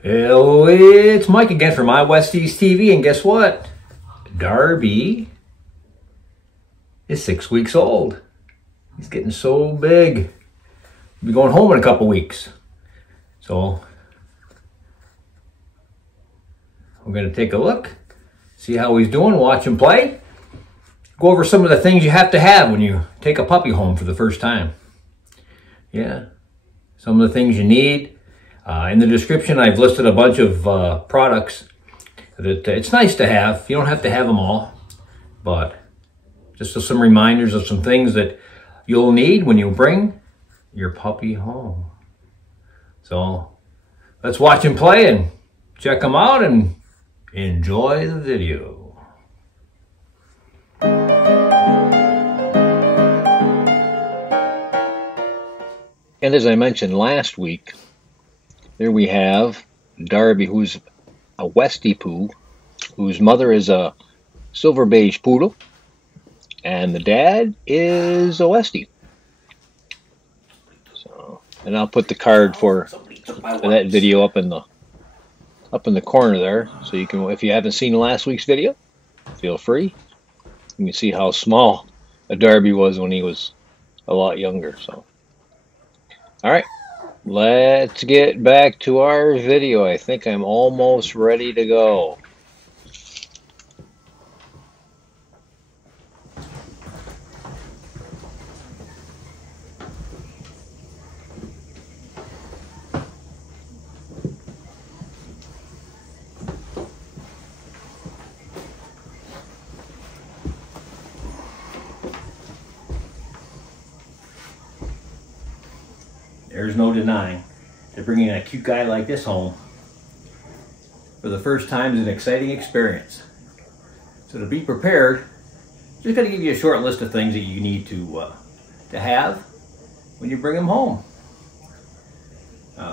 Hello, it's Mike again from MyWestiesTv, and guess what? Darby is 6 weeks old. He's getting so big. He'll be going home in a couple weeks. So we're going to take a look, see how he's doing, watch him play. Go over some of the things you have to have when you take a puppy home for the first time. Yeah, some of the things you need. In the description, I've listed a bunch of products that it's nice to have. You don't have to have them all, but just some reminders of some things that you'll need when you bring your puppy home. So let's watch him play and check him out and enjoy the video. And as I mentioned last week, there we have Darby, who's a Westie poo, whose mother is a silver beige poodle, and the dad is a Westie. So, and I'll put the card for that video up in the corner there, so you can, if you haven't seen last week's video, feel free. You can see how small a Darby was when he was a lot younger. So, all right. Let's get back to our video. I think I'm almost ready to go. There's no denying that bringing a cute guy like this home for the first time is an exciting experience. So to be prepared, just going to give you a short list of things that you need to have when you bring him home.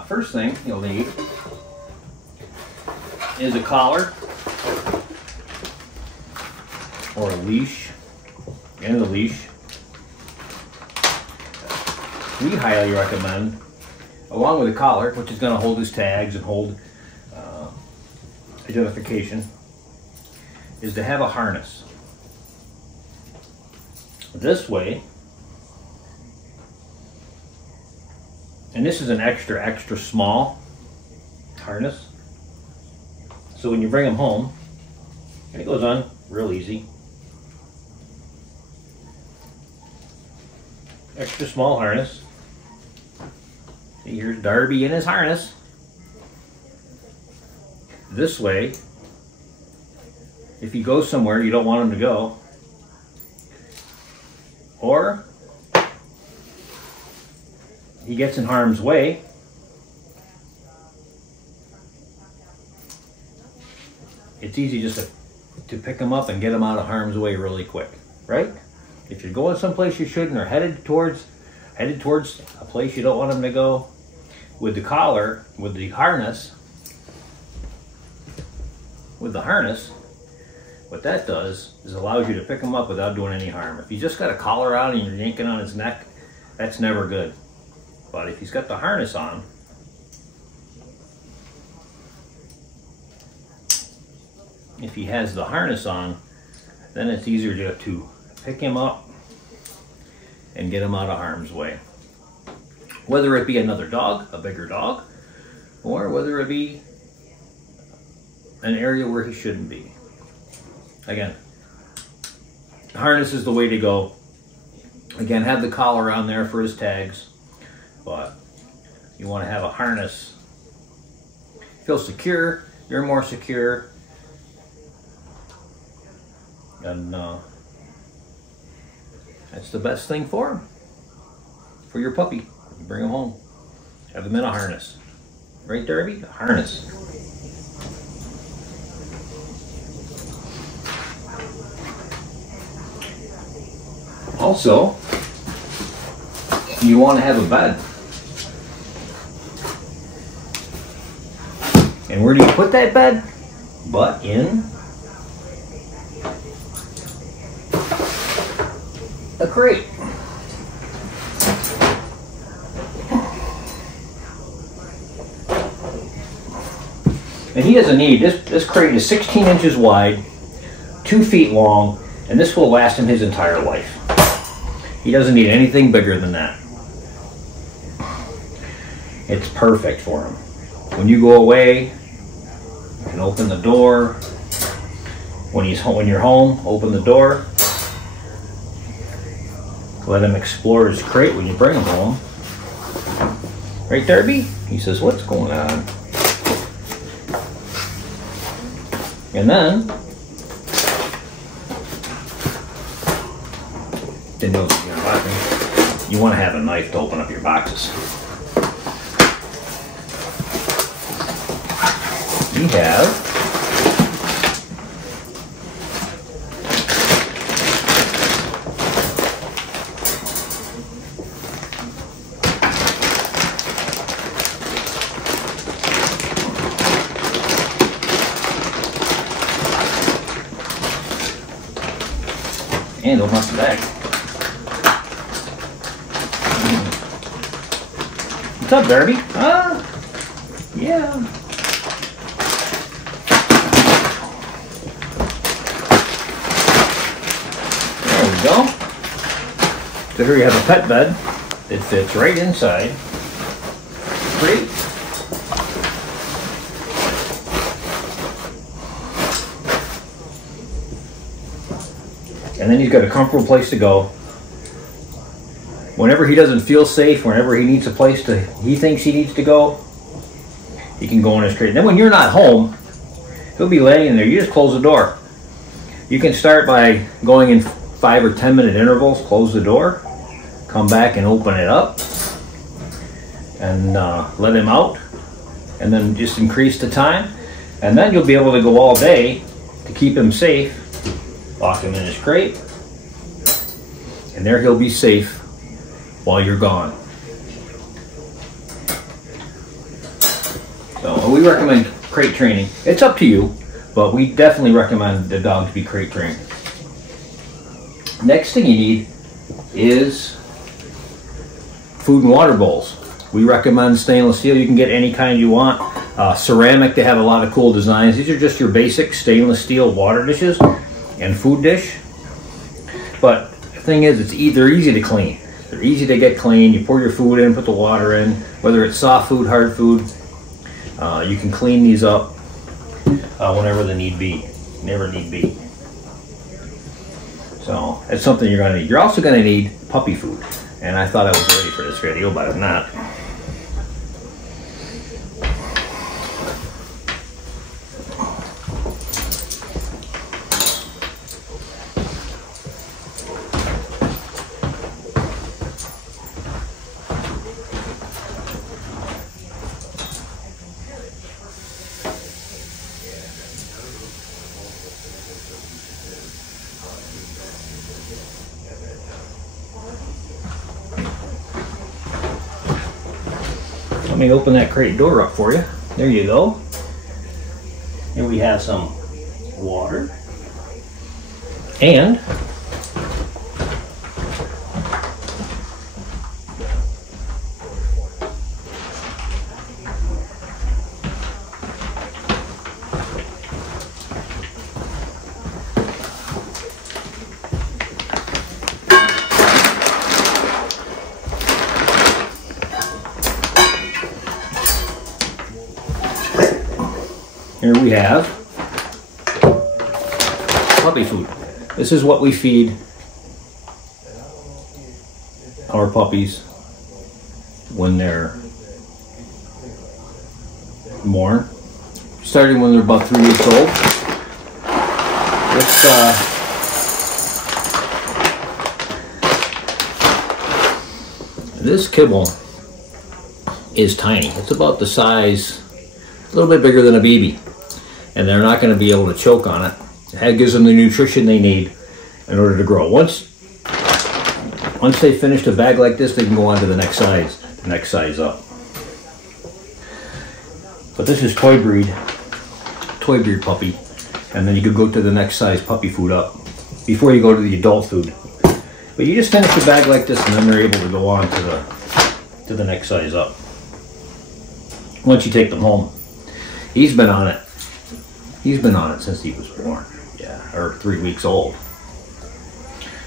First thing you'll need is a collar or a leash, and the leash. We highly recommend, along with a collar, which is going to hold his tags and hold identification, is to have a harness. This way, and this is an extra small harness, so when you bring him home, and it goes on real easy. Extra small harness. Here's Darby in his harness. This way, if he goes somewhere you don't want him to go, or he gets in harm's way, it's easy just to pick him up and get him out of harm's way really quick, right? If you're going someplace you shouldn't, or headed towards a place you don't want him to go, with the collar, with the harness, what that does is allows you to pick him up without doing any harm. If you just got a collar on and you're yanking on his neck, that's never good. But if he's got the harness on, if he has the harness on, then it's easier to pick him up and get him out of harm's way. Whether it be another dog, a bigger dog, or whether it be an area where he shouldn't be. Again, harness is the way to go. Again, have the collar on there for his tags, but you want to have a harness. Feel secure, you're more secure, and that's the best thing for him, for your puppy. You bring him home, have him in a harness. Right, Darby? A harness. Also, you want to have a bed. And where do you put that bed? But in a crate. And he doesn't need, this crate is 16 inches wide, 2 feet long, and this will last him his entire life. He doesn't need anything bigger than that. It's perfect for him. When you go away, you can open the door. When you're home, open the door. Let him explore his crate when you bring him home. Right, Darby? He says, what's going on? And then, you want to have a knife to open up your boxes. We have and open up the bag. What's up, Darby? Yeah. There we go. So here you have a pet bed. It fits right inside. Great. And then he's got a comfortable place to go. Whenever he doesn't feel safe, whenever he needs a place to, he thinks he needs to go, he can go in his crate. And then when you're not home, he'll be laying in there. You just close the door. You can start by going in 5 or 10 minute intervals, close the door, come back and open it up, and let him out, and then just increase the time. And then you'll be able to go all day to keep him safe. Lock him in his crate, and there he'll be safe while you're gone. So we recommend crate training. It's up to you, but we definitely recommend the dog to be crate trained. Next thing you need is food and water bowls. We recommend stainless steel. You can get any kind you want. Ceramic, they have a lot of cool designs. These are just your basic stainless steel water dishes and food dish. But the thing is, they're easy to clean. They're easy to get clean. You pour your food in, put the water in, whether it's soft food, hard food. You can clean these up whenever the need be. Never need be. So it's something you're gonna need. You're also gonna need puppy food. And I thought I was ready for this video, but I'm not. Let me open that crate door up for you. There you go. Here we have some water. And here we have puppy food. This is what we feed our puppies when they're born, starting when they're about 3 weeks old. This kibble is tiny. It's about the size, a little bit bigger than a BB. And they're not going to be able to choke on it. It gives them the nutrition they need in order to grow. Once they finish a bag like this, they can go on to the next size up. But this is toy breed puppy, and then you could go to the next size puppy food up before you go to the adult food. But you just finish a bag like this, and then they're able to go on to the next size up. Once you take them home, he's been on it He's been on it since he was born. Yeah, or 3 weeks old.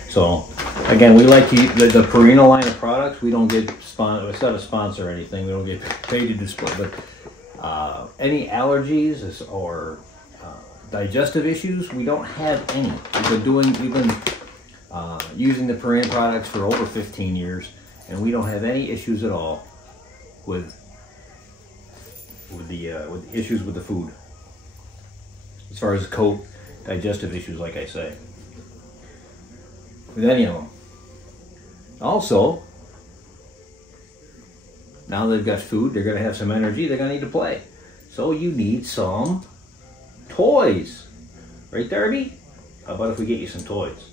So, again, we like to use the Purina line of products. We don't get it's not a sponsor or anything. We don't get paid to display. But any allergies or digestive issues, we don't have any. We've been using the Purina products for over 15 years, and we don't have any issues at all with issues with the food. As far as coat, digestive issues, like I say. With any of them. Also, now they've got food, they're going to have some energy, they're going to need to play. So you need some toys. Right, Darby? How about if we get you some toys?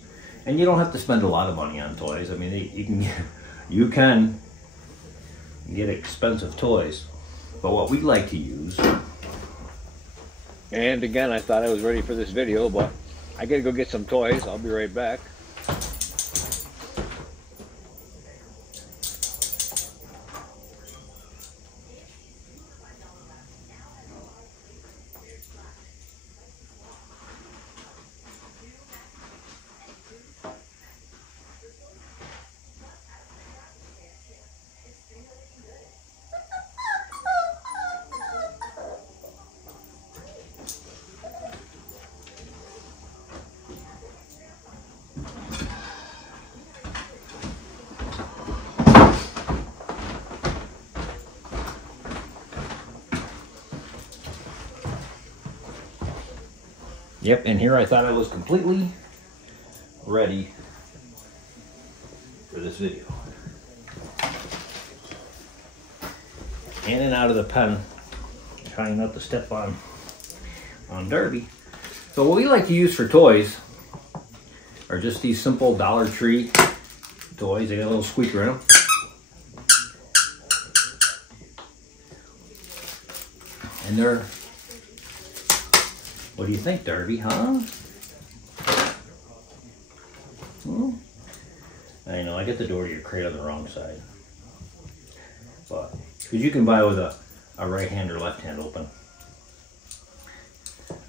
And you don't have to spend a lot of money on toys. I mean, you can get expensive toys. But what we like to use, and again, I thought I was ready for this video, but I gotta go get some toys. I'll be right back. Yep, and here I thought I was completely ready for this video. In and out of the pen, trying not to step on Darby. So what we like to use for toys are just these simple Dollar Tree toys. They got a little squeaker in them. And they're, what do you think, Darby, huh? I know, I get the door to your crate on the wrong side. But, because you can buy with a right hand or left hand open.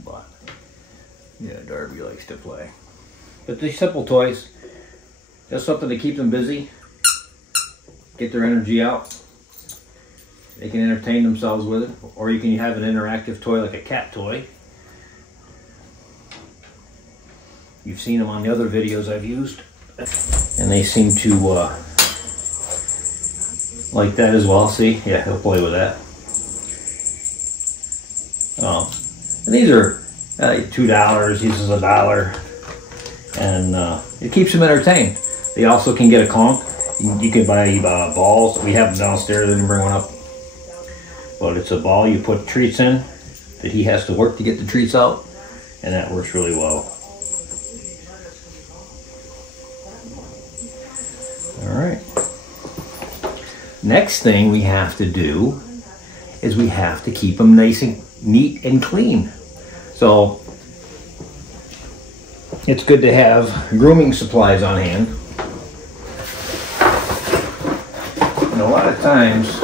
But, yeah, Darby likes to play. But these simple toys, just something to keep them busy, get their energy out. They can entertain themselves with it. Or you can have an interactive toy like a cat toy. You've seen them on the other videos I've used. And they seem to like that as well. See? Yeah, he'll play with that. Oh, and these are $2. This is $1. And it keeps them entertained. They also can get a conch. You can buy balls. We have them downstairs. I didn't bring one up. But it's a ball you put treats in that he has to work to get the treats out. And that works really well. Alright. Next thing we have to do is we have to keep them nice and neat and clean. So it's good to have grooming supplies on hand. And a lot of times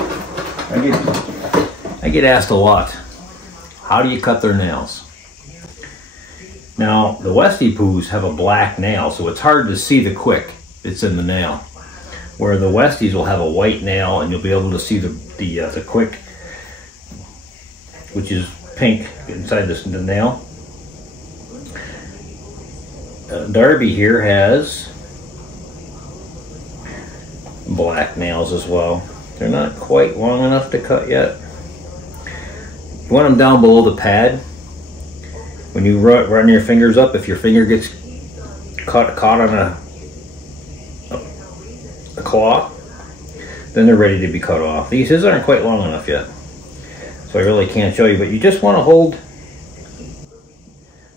I get asked a lot, how do you cut their nails? Now the Westie poos have a black nail, so it's hard to see the quick that's in the nail. Where the Westies will have a white nail, and you'll be able to see the quick, which is pink inside the nail. Darby here has black nails as well. They're not quite long enough to cut yet. You want them down below the pad. When you run your fingers up, if your finger gets caught on a claw, then they're ready to be cut off. These aren't quite long enough yet, so I really can't show you, but you just want to hold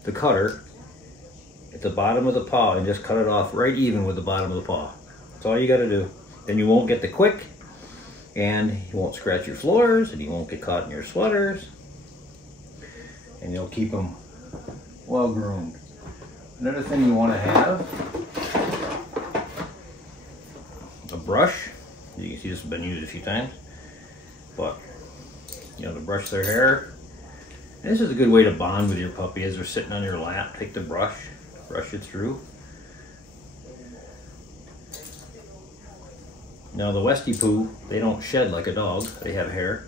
the cutter at the bottom of the paw and just cut it off right even with the bottom of the paw. That's all you got to do. Then you won't get the quick, and you won't scratch your floors, and you won't get caught in your sweaters, and you'll keep them well groomed. Another thing you want to have, a brush. You can see this has been used a few times, but you know, to brush their hair This is a good way to bond with your puppy as they're sitting on your lap. Take the brush it through. Now the Westie poo, they don't shed like a dog. They have hair,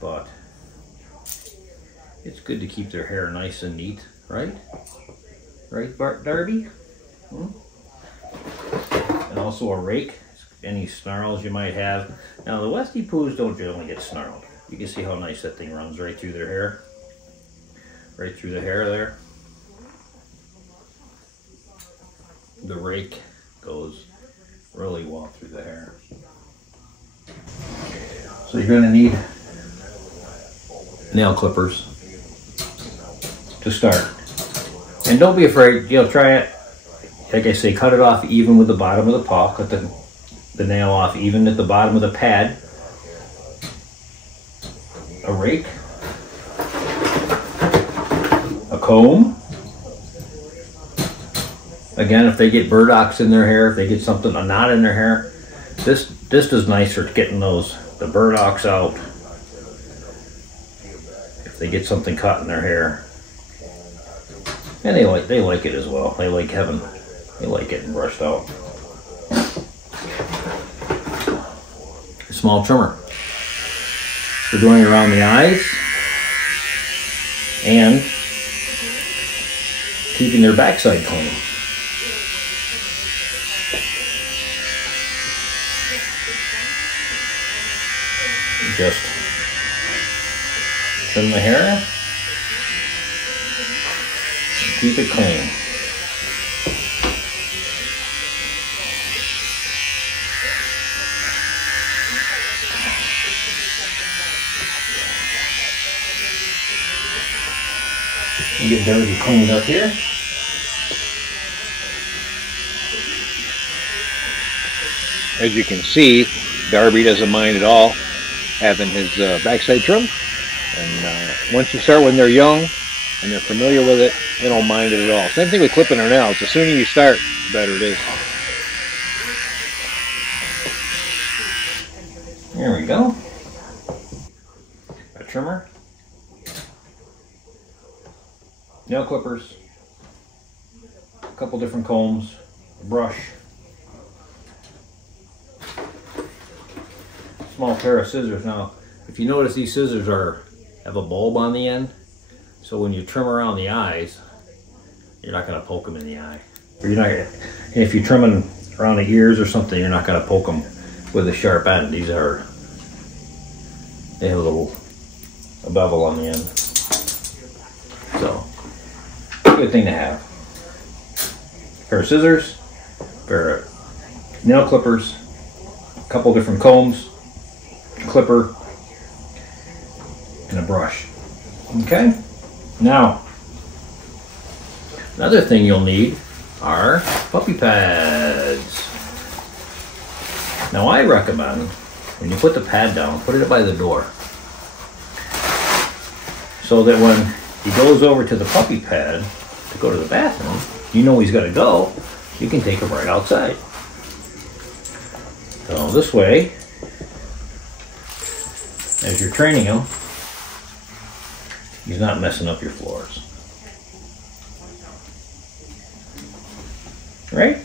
but it's good to keep their hair nice and neat, right? Right, Darby? Hmm? And also a rake, any snarls you might have. Now the Westie poos don't generally get snarled. You can see how nice that thing runs right through their hair. Right through the hair there. The rake goes really well through the hair. So you're going to need nail clippers to start. And don't be afraid, try it. Like I say, cut it off even with the bottom of the paw. Cut the nail off even at the bottom of the pad. A rake. A comb. Again, if they get burdocks in their hair, if they get something, a knot in their hair, this is nice for getting the burdocks out. If they get something caught in their hair. And they like it as well. They like getting brushed out. A small trimmer for going around the eyes and keeping their backside clean. Just trim the hair and keep it clean. And get Darby cleaned up here. As you can see, Darby doesn't mind at all having his backside trim. And once you start when they're young and they're familiar with it, they don't mind it at all. Same thing with clipping their nails. The sooner you start, the better it is. There we go. A trimmer. Nail clippers. A couple different combs. A brush. Small pair of scissors. Now, if you notice, these scissors have a bulb on the end, so when you trim around the eyes, you're not going to poke them in the eye. Or you're not. If you're trimming around the ears or something, you're not going to poke them with a sharp end. They have a bevel on the end, so good thing to have. Pair of scissors, pair of nail clippers, a couple different combs, clipper, and a brush. Okay, now another thing you'll need are puppy pads. Now I recommend when you put the pad down, put it by the door, so that when he goes over to the puppy pad to go to the bathroom, you know he's got to go, you can take him right outside. So this way, as you're training him, he's not messing up your floors. Right?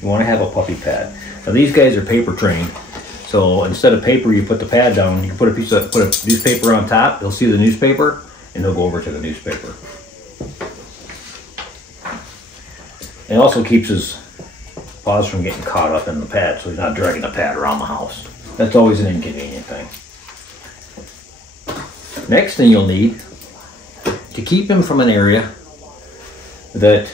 You want to have a puppy pad. Now these guys are paper trained, so instead of paper, you put the pad down. You can put a newspaper on top. He'll see the newspaper, and he'll go over to the newspaper. It also keeps his paws from getting caught up in the pad, so he's not dragging the pad around the house. That's always an inconvenient thing. Next thing you'll need to keep him from an area that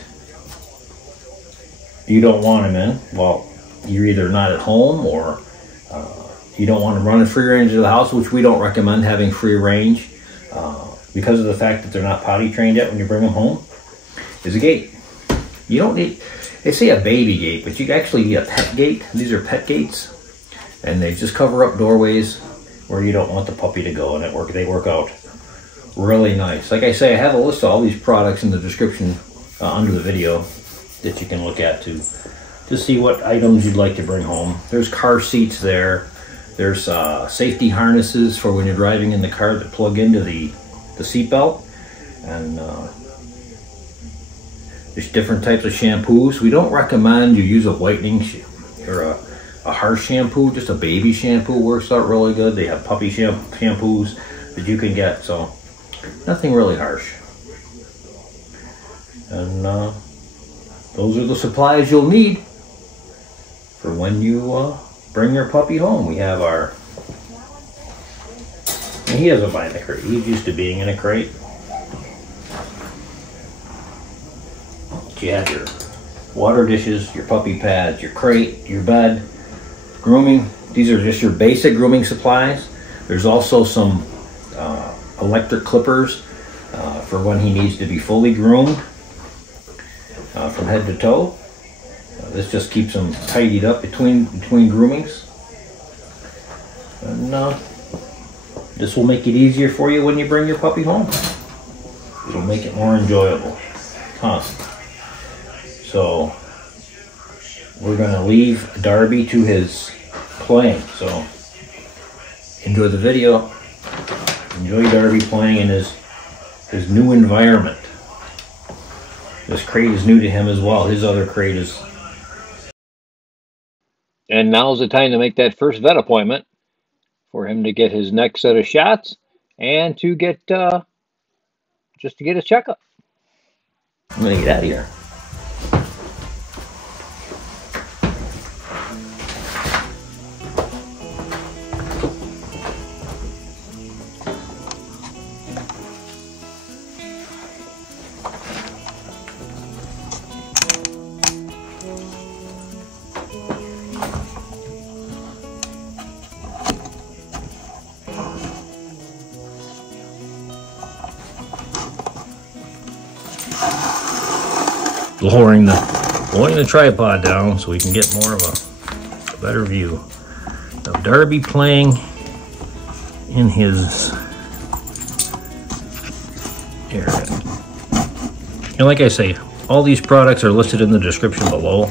you don't want him in. Well, you're either not at home or you don't want to run free range of the house, which we don't recommend having free range because of the fact that they're not potty trained yet when you bring them home, is a gate. You don't need, they say a baby gate, but you actually need a pet gate. These are pet gates, and they just cover up doorways where you don't want the puppy to go, and they work out really nice. Like I say, I have a list of all these products in the description under the video that you can look at to see what items you'd like to bring home. There's car seats there. There's safety harnesses for when you're driving in the car that plug into the the seatbelt. And there's different types of shampoos. We don't recommend you use a whitening or a harsh shampoo. Just a baby shampoo works out really good. They have puppy shampoos that you can get, so nothing really harsh. And those are the supplies you'll need for when you bring your puppy home. We have our, and he doesn't buy in a crate. He's used to being in a crate. You have your water dishes, your puppy pads, your crate, your bed, grooming. These are just your basic grooming supplies. There's also some electric clippers for when he needs to be fully groomed from head to toe. This just keeps him tidied up between groomings. And this will make it easier for you when you bring your puppy home. It'll make it more enjoyable. So we're going to leave Darby to his playing. So enjoy the video. Enjoy Darby playing in his new environment. This crate is new to him as well. His other crate is. And now's the time to make that first vet appointment for him to get his next set of shots and to get just to get his checkup. I'm gonna get out of here. Lowering the tripod down so we can get more of a better view of Darby playing in his area. And like I say, all these products are listed in the description below.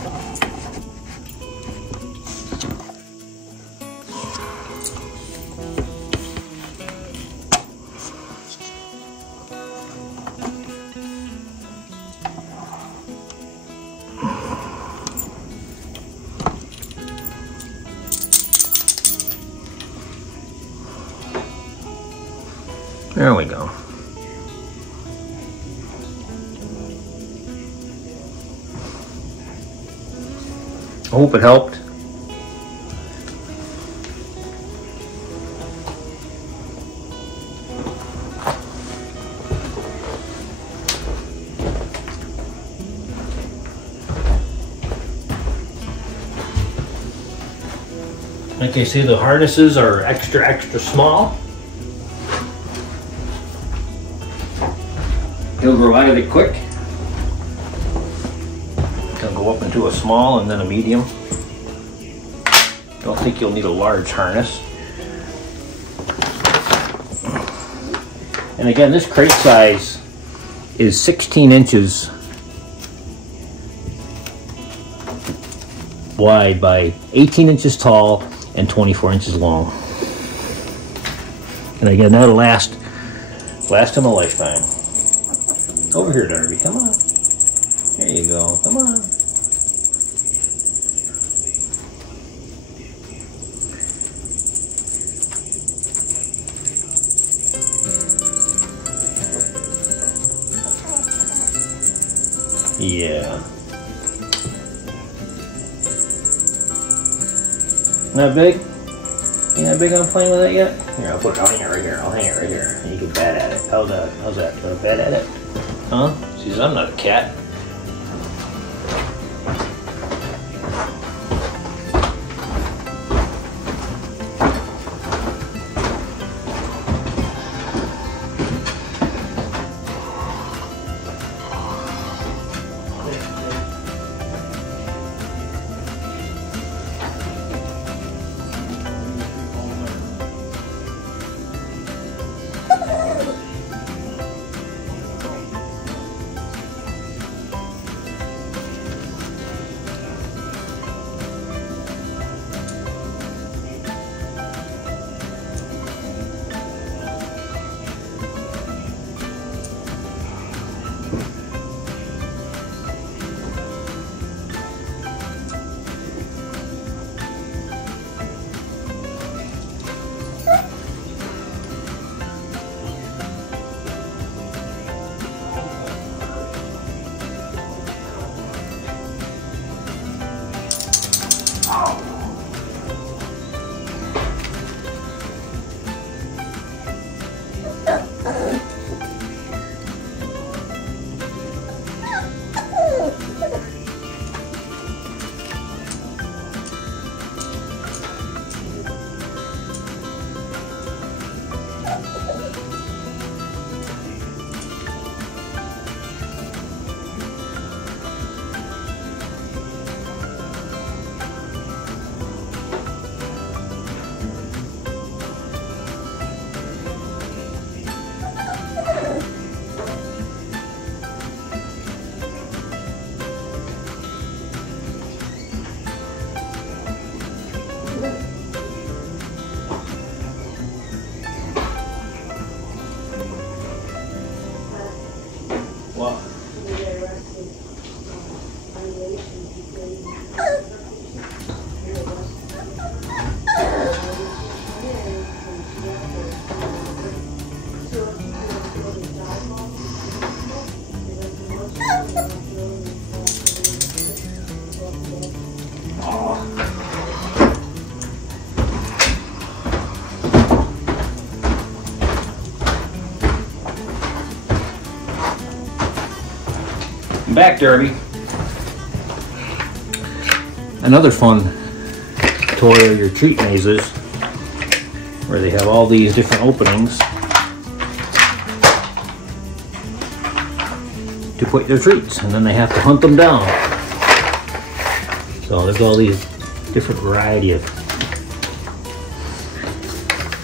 There we go. I hope it helped. Like I say, the harnesses are extra small. He'll grow out of it quick. He'll go up into a small and then a medium. Don't think you'll need a large harness. And again, this crate size is 16 inches wide by 18 inches tall and 24 inches long. And again, that'll last him a lifetime. Over here, Darby, come on. There you go, come on. Yeah. Not big? You not big on playing with it yet? Here, I'll hang it right here. I'll hang it right here. And you can bat at it. How's that? How's that? You want to bat at it? Huh? She says, I'm not a cat. Back, Darby. Another fun toy are your treat mazes, where they have all these different openings to put their treats, and then they have to hunt them down. So there's all these different variety of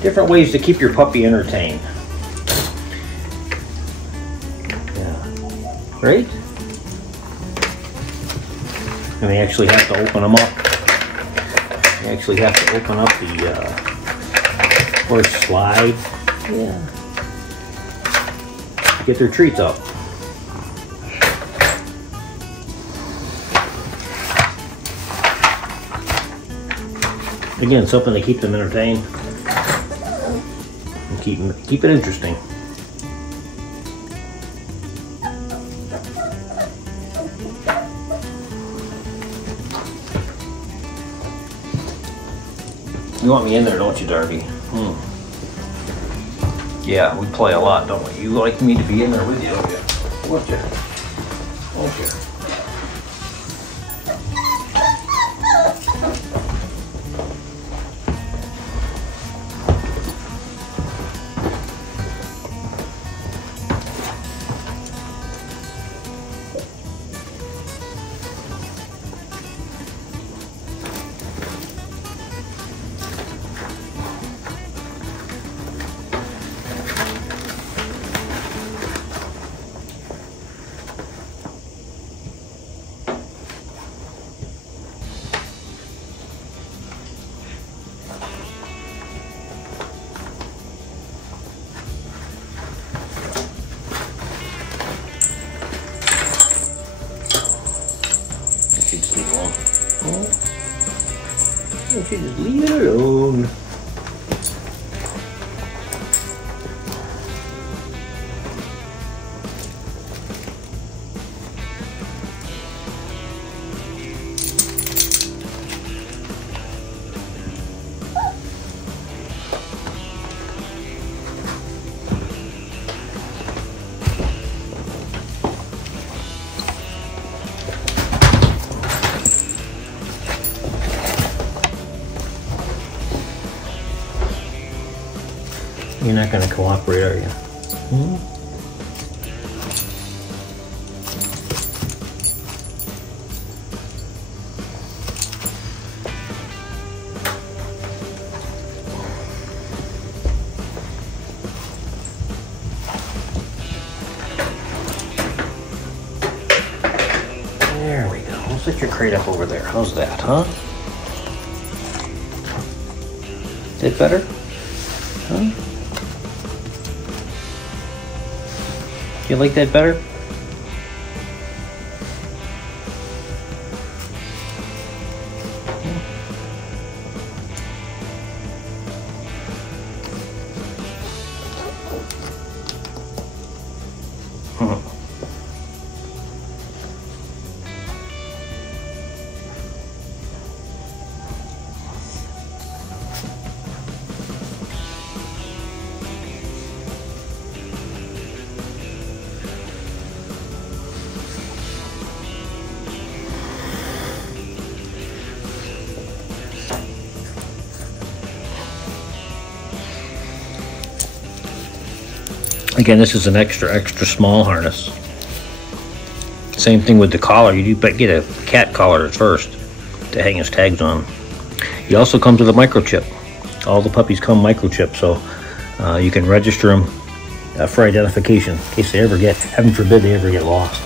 different ways to keep your puppy entertained. Yeah, right? And they actually have to open them up. They actually have to open up the horse slide. Yeah. Get their treats up. Again, something to keep them entertained and keep it interesting. You want me in there, don't you, Darby? Yeah, we play a lot, don't we? You like me to be in there with you, don't you? Won't you? Won't you? I should just leave it alone. You're not going to cooperate, are you? There we go. We'll set your crate up over there. How's that, huh? Is it better? Huh? You like that better? Again, this is an extra small harness. Same thing with the collar. You do get a cat collar first to hang his tags on. He also comes with a microchip. All the puppies come microchipped, so you can register them for identification in case they ever get, heaven forbid, they ever get lost.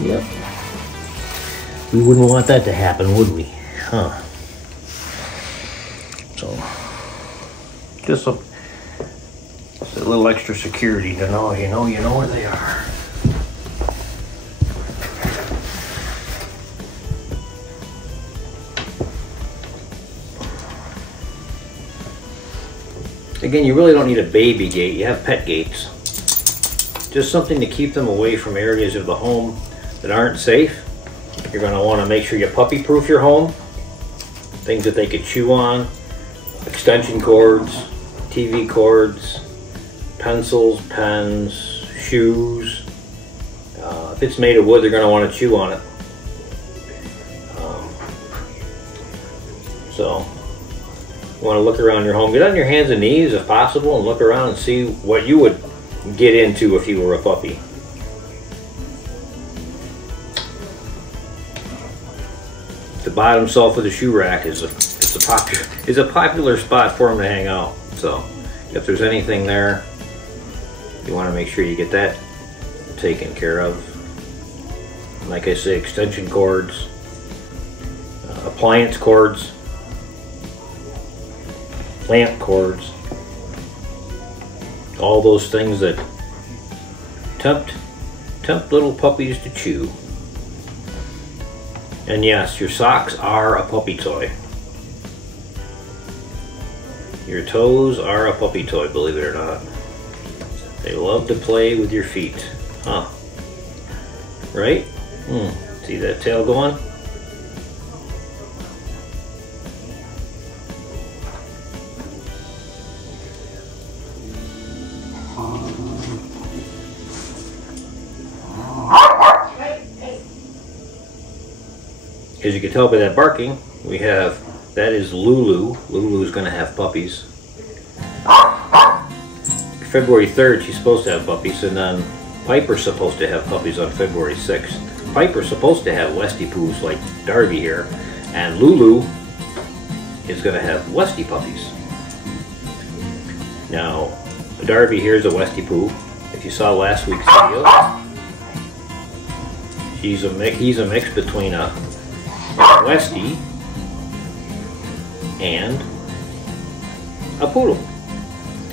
Yep. We wouldn't want that to happen, would we? Huh? So, just a little extra security to know you know where they are. Again, you really don't need a baby gate. You have pet gates. Just something to keep them away from areas of the home that aren't safe. You're going to want to make sure you puppy-proof your home. Things that they could chew on, extension cords, TV cords, pencils, pens, shoes, If it's made of wood, they're going to want to chew on it. So you want to look around your home. Get on your hands and knees if possible and look around and see what you would get into if you were a puppy. The bottom shelf of the shoe rack is a popular spot for them to hang out. So if there's anything there, you want to make sure you get that taken care of. Like I say, extension cords, appliance cords, lamp cords, all those things that tempt little puppies to chew. And yes, your socks are a puppy toy. Your toes are a puppy toy, believe it or not. They love to play with your feet, huh? Right? See that tail going? As you can tell by that barking, that is Lulu. Lulu's gonna have puppies. February 3rd, she's supposed to have puppies, and then Piper's supposed to have puppies on February 6th. Piper's supposed to have Westie poos like Darby here, and Lulu is gonna have Westie puppies. Now, Darby here is a Westie poo. If you saw last week's video, he's a mix between a Westie and a poodle,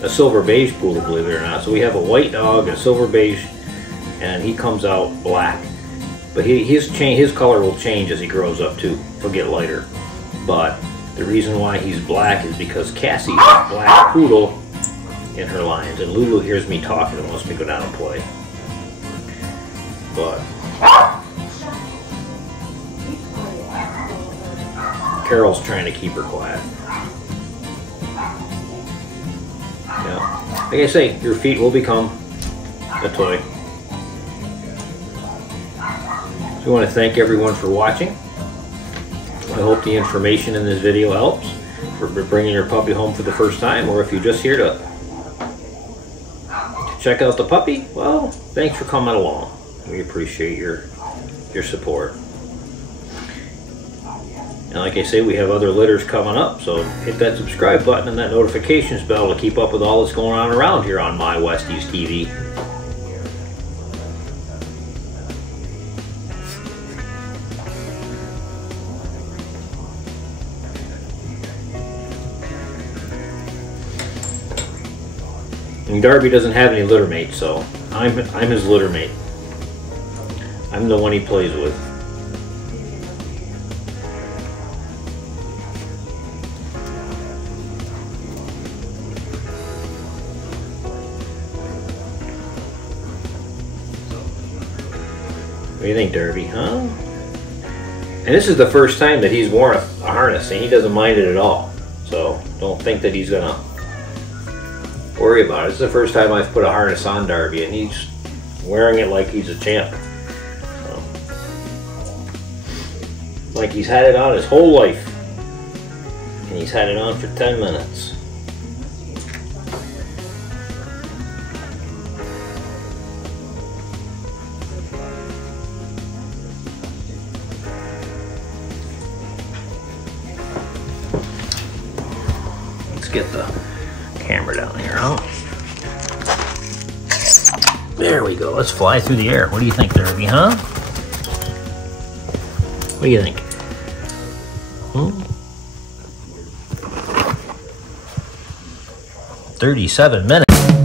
a silver beige poodle, believe it or not. So we have a white dog, a silver beige, and he comes out black. But his color will change as he grows up too. He'll get lighter. But the reason why he's black is because Cassie's a black poodle in her lines, and Lulu hears me talking and wants me to go down and play. But Carol's trying to keep her quiet. Yeah. Like I say, your feet will become a toy. So I want to thank everyone for watching. I hope the information in this video helps for bringing your puppy home for the first time, or if you're just here to check out the puppy, well, thanks for coming along. We appreciate your support. And like I say, we have other litters coming up, so hit that subscribe button and that notifications bell to keep up with all that's going on around here on MyWestiesTv. And Darby doesn't have any litter mates, so I'm his litter mate. I'm the one he plays with. What do you think, Darby, huh? And this is the first time that he's worn a harness, and he doesn't mind it at all. So don't think that he's gonna worry about it. This is the first time I've put a harness on Darby, and he's wearing it like he's a champ. So, like he's had it on his whole life, and he's had it on for 10 minutes. Get the camera down here, huh? There we go. Let's fly through the air. What do you think, Darby, huh? What do you think? 37 minutes.